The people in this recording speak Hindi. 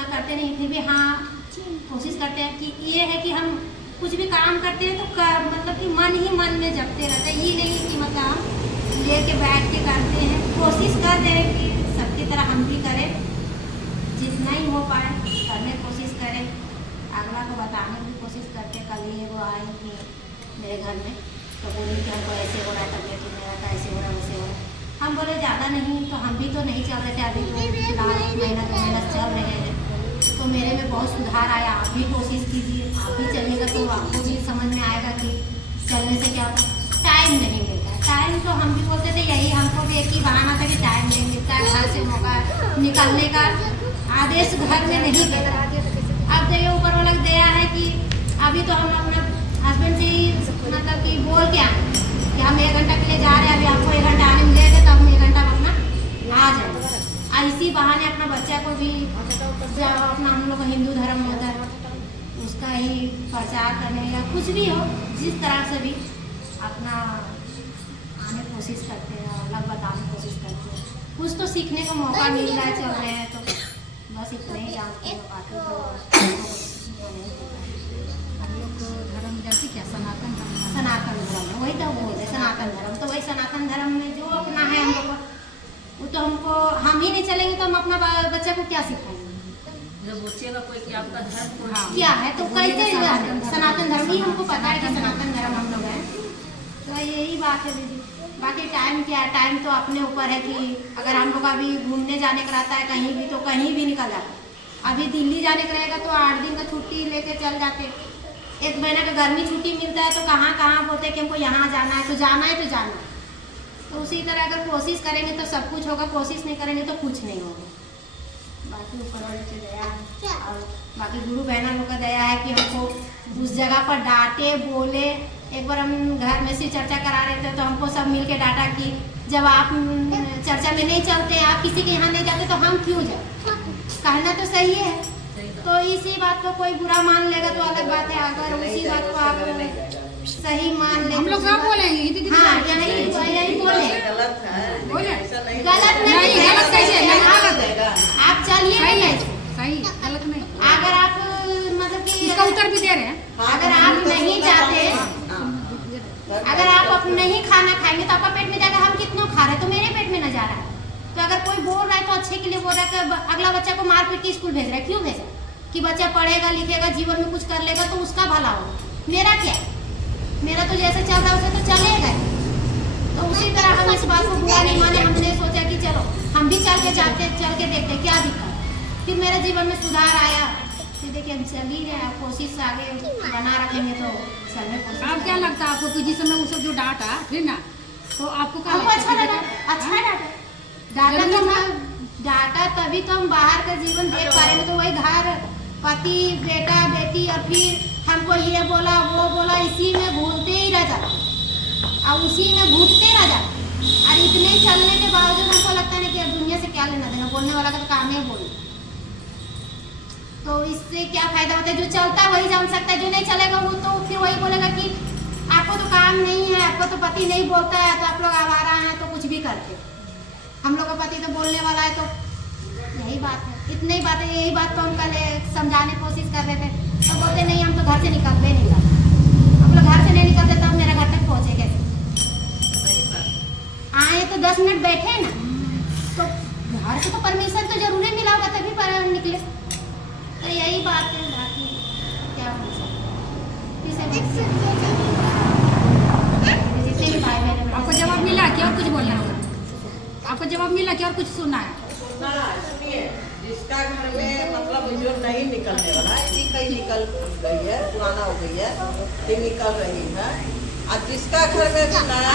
उतना करते नहीं, फिर भी हाँ कोशिश करते हैं कि ये है कि हम कुछ भी काम करते हैं तो मतलब कि मन ही मन में जपते रहते हैं, ये नहीं कि मतलब हम लेके बैठ के करते हैं। कोशिश कर रहे हैं कि सबकी तरह हम भी करें, जितना ही हो पाए करने की कोशिश करें, अगला को बताने की कोशिश करते हैं। कल ही वो आई थी मेरे घर में तो बोली कि हमको ऐसे हो रहा है, तबीयत मेरा का ऐसे हो रहा है वैसे हो रहा है। हम बोले ज़्यादा नहीं, तो हम भी तो नहीं चल रहे थे, अभी तो फिलहाल महीना 2 महीना चल रहे हैं, तो मेरे में बहुत सुधार आया। आप भी कोशिश कीजिए, आप भी चलिएगा तो आपको भी समझ में आएगा कि चलने से क्या होता है। टाइम नहीं मिलता है, टाइम तो हम भी बोलते थे यही, हमको भी एक ही बहाना था कि टाइम नहीं मिलता है, घर से मौका निकलने का आदेश घर में नहीं देता। अब तो ये ऊपर वाला दया है कि अभी तो हम अपने हस्बैंड से ही मतलब कि बोल के आए कि हम 1 घंटा के लिए जा रहे हैं, अभी आपको 1 घंटा आने में लेट है तो हम 1 घंटा अपना आ जाएंगे। इसी बहाने अपना बच्चा को भी अपना हम लोग हिंदू धर्म होता है उसका ही प्रचार करने या कुछ भी हो, जिस तरह से भी अपना आने की कोशिश करते हैं, अलग बताने की कोशिश करते हैं। कुछ तो सीखने का मौका मिल रहा है, चल रहे हैं तो बस इतना ही जानते हैं, बाकी तो नहीं पता। हम लोग तो धर्म जैसे क्या सनातन धर्म, सनातन धर्म वही तो बोल रहे, सनातन धर्म तो वही सनातन धर्म में जो अपना है हम लोग को, वो तो हमको हम ही नहीं चलेंगे तो हम अपना बच्चे को क्या सिखाएंगे? जब पूछेगा कोई कि आपका धर्म क्या है तो कैसे सनातन धर्म ही हमको पता है कि सनातन धर्म हम लोग हैं, तो यही बात है दीदी। बाकी टाइम क्या है, टाइम तो अपने ऊपर है कि अगर हम लोग अभी घूमने जाने का रहता है कहीं भी तो कहीं भी निकल जाते। अभी दिल्ली जाने का रहेगा तो 8 दिन का छुट्टी लेके चल जाते, 1 महीना का गर्मी छुट्टी मिलता है तो कहाँ कहाँ बोलते हैं कि हमको यहाँ जाना है तो जाना है तो जाना है। तो उसी तरह अगर कोशिश करेंगे तो सब कुछ होगा, कोशिश नहीं करेंगे तो कुछ नहीं होगा। बाकी ऊपर वाले की दया है और बाकी गुरु बहना लोग का दया है कि हमको उस जगह पर डांटे बोले। एक बार हम घर में से चर्चा करा रहे थे तो हमको सब मिल के डांटा कि जब आप चर्चा में नहीं चलते, आप किसी के यहाँ नहीं जाते तो हम क्यों जाए? कहना तो सही है, तो इसी बात को कोई बुरा मान लेगा तो अलग बात है, अगर उसी बात को आप सही मान ले हम लोग सब बोलेंगे दीदी। हाँ यही बोले, गलत है, बोले गलत नहीं, गलत कैसे नहीं, गलत है, आप चलिए सही है, नहीं, सही गलत नहीं। अगर आप मतलब कि इसका उत्तर भी दे रहे हैं। अगर आप नहीं जाते, अगर आप अपने नहीं खाना खाएंगे तो आपका पेट में जाएगा, हम कितना खा रहे हैं तो मेरे पेट में न जा रहा है। तो अगर कोई बोल रहा है तो अच्छे के लिए बोल रहा है कि अगला बच्चा को मार पीट के स्कूल भेज रहा है, क्यों भेजा? कि बच्चा पढ़ेगा लिखेगा जीवन में कुछ कर लेगा तो उसका भला होगा। मेरा क्या है, मेरा तो जैसे चल रहा है वैसे तो चलेगा। तो उसी तरह हम इस बात को बुरा नहीं माने, हमने सोचा कि चलो हम भी चल के देखते क्या दिक्कत। फिर मेरे जीवन में सुधार आया, फिर देखिए हम चल ही रहे हैं, कोशिश आगे बना रखेंगे तो चलने कोशिश। अब क्या लगता है आपको कि जिस समय वो सब जो डांटा फिर ना तो आपको क्या हमको अच्छा लगता लगा, है? अच्छा डाटा तो हम डाटा तभी तो हम बाहर का जीवन देख पा रहे हैं। तो वही घर पति बेटा बेटी और फिर हमको ये बोला वो बोला, इसी में घूमते ही रह जाता और उसी में घूमते रह जाता। और इतने चलने के बावजूद हमको लगता है ना कि अब दुनिया से क्या लेना देना, बोलने वाला का तो काम है बोलना। तो इससे क्या फायदा होता है? जो चलता है वही जान सकता है, जो नहीं चलेगा वो तो फिर वही बोलेगा कि आपको तो काम नहीं है, आपको तो पति नहीं बोलता है तो आप लोग आवारा हैं तो कुछ भी करते। हम लोग का पति तो बोलने वाला है, तो यही बात है, इतनी ही बात है। यही बात तो हम कल समझाने की कोशिश कर रहे थे तो बोलते नहीं हम तो घर से निकलते नहीं जाते। हम लोग घर से नहीं निकलते तब मेरा घर तक पहुँचे कैसे? आए तो 10 मिनट बैठे ना, तो घर से तो परमिशन तो जरूरी मिला होगा तभी पर निकले। तो यही बात है, बाकी क्या बोल सकते। जितने भी भाई बहन आपको जवाब मिला कि और कुछ बोलना होगा? आपको जवाब मिला कि और कुछ सुनना है? सुनिए, जिसका घर में मतलब जो नहीं निकलने वाला है, ये कहीं निकल गई है, पुराना हो गई है, ये निकल रही है, और जिसका घर में नया